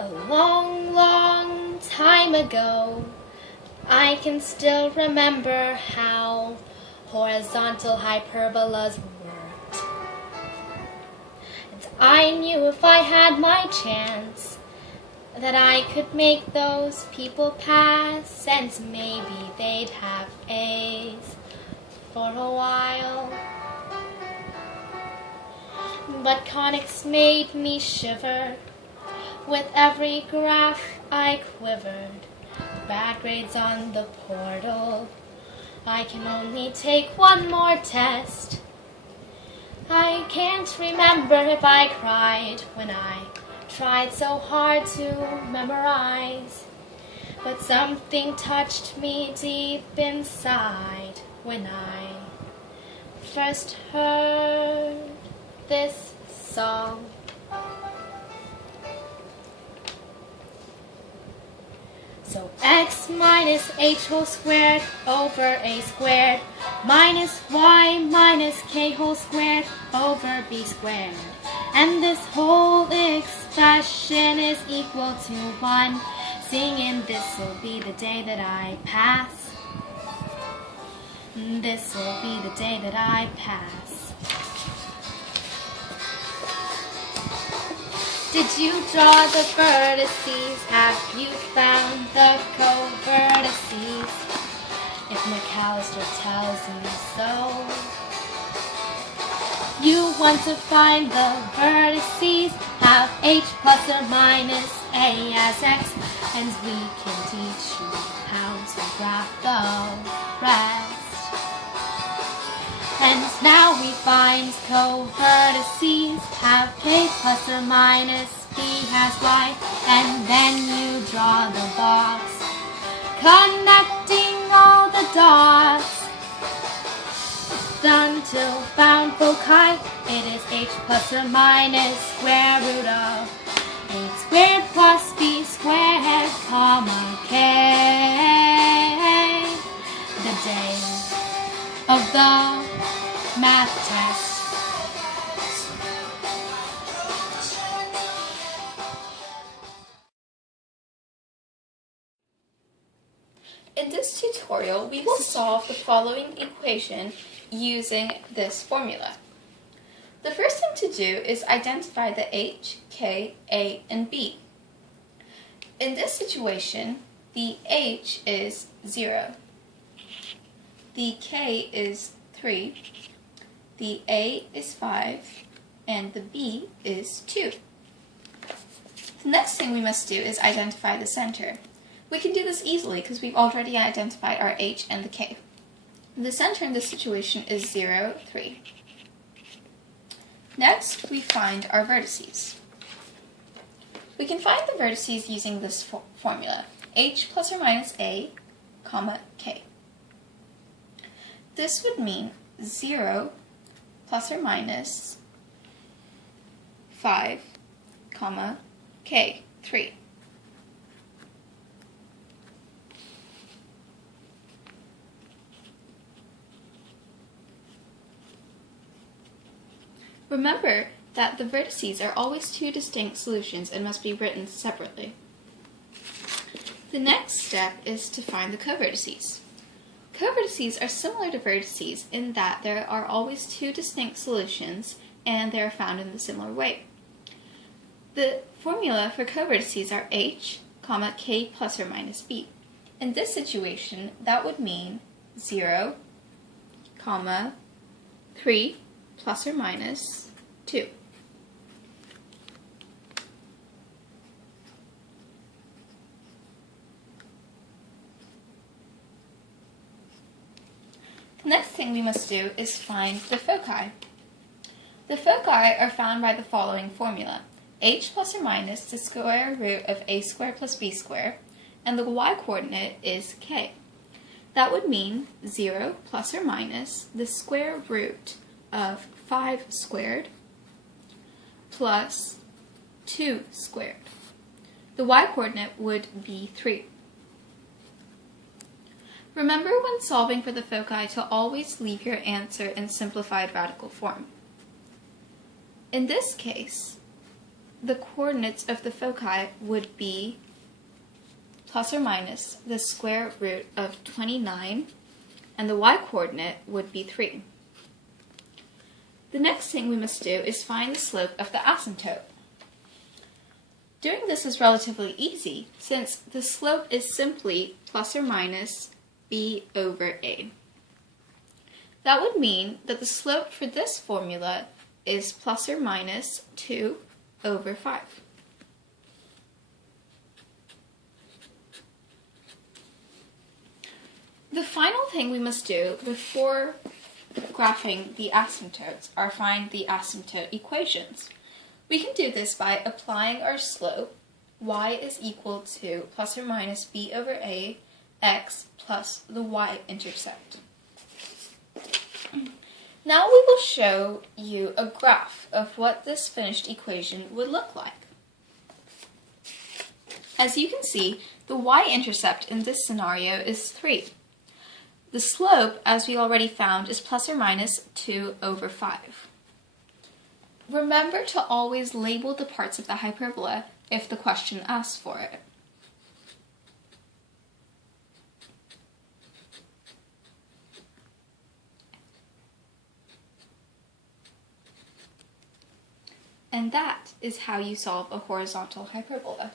A long, long time ago, I can still remember how horizontal hyperbolas worked. And I knew if I had my chance that I could make those people pass, and maybe they'd have A's for a while. But conics made me shiver. With every graph I quivered. Bad grades on the portal. I can only take one more test. I can't remember if I cried when I tried so hard to memorize. But something touched me deep inside when I first heard this song. So x minus h whole squared over a squared minus y minus k whole squared over b squared. And this whole expression is equal to 1. Singing, this'll be the day that I pass. This'll be the day that I pass. Did you draw the vertices? Have you found the co-vertices? If McAlister tells you so. You want to find the vertices? Have h plus or minus a as x, and we can teach you how to graph the rest. And now we find co-vertices. Have k plus or minus b has y, and then you draw the box, connecting all the dots. Until found foci, it is h plus or minus square root of a squared plus b squared, comma k. The day of the math test. In this tutorial, we will solve the following equation using this formula. The first thing to do is identify the h, k, a, and b. In this situation, the h is 0, the k is 3, the a is 5, and the b is 2. The next thing we must do is identify the center. We can do this easily because we've already identified our h and the k. The center in this situation is 0, 3. Next, we find our vertices. We can find the vertices using this formula, h plus or minus a, comma, k. This would mean 0 plus or minus 5, comma, k, 3. Remember that the vertices are always two distinct solutions and must be written separately. The next step is to find the covertices. Covertices are similar to vertices in that there are always two distinct solutions and they are found in the similar way. The formula for covertices are h, comma, k plus or minus b. In this situation, that would mean 0, comma, 3, plus or minus 2. The next thing we must do is find the foci. The foci are found by the following formula. H plus or minus the square root of a squared plus b squared, and the y-coordinate is k. That would mean 0 plus or minus the square root of 5 squared plus 2 squared. The y-coordinate would be 3. Remember when solving for the foci to always leave your answer in simplified radical form. In this case, the coordinates of the foci would be plus or minus the square root of 29, and the y-coordinate would be 3. The next thing we must do is find the slope of the asymptote. Doing this is relatively easy, since the slope is simply plus or minus b over a. That would mean that the slope for this formula is plus or minus 2 over 5. The final thing we must do before graphing the asymptotes are find the asymptote equations. We can do this by applying our slope. Y is equal to plus or minus b over a x plus the y-intercept. Now we will show you a graph of what this finished equation would look like. As you can see, the y-intercept in this scenario is 3. The slope, as we already found, is plus or minus 2 over 5. Remember to always label the parts of the hyperbola if the question asks for it. And that is how you solve a horizontal hyperbola.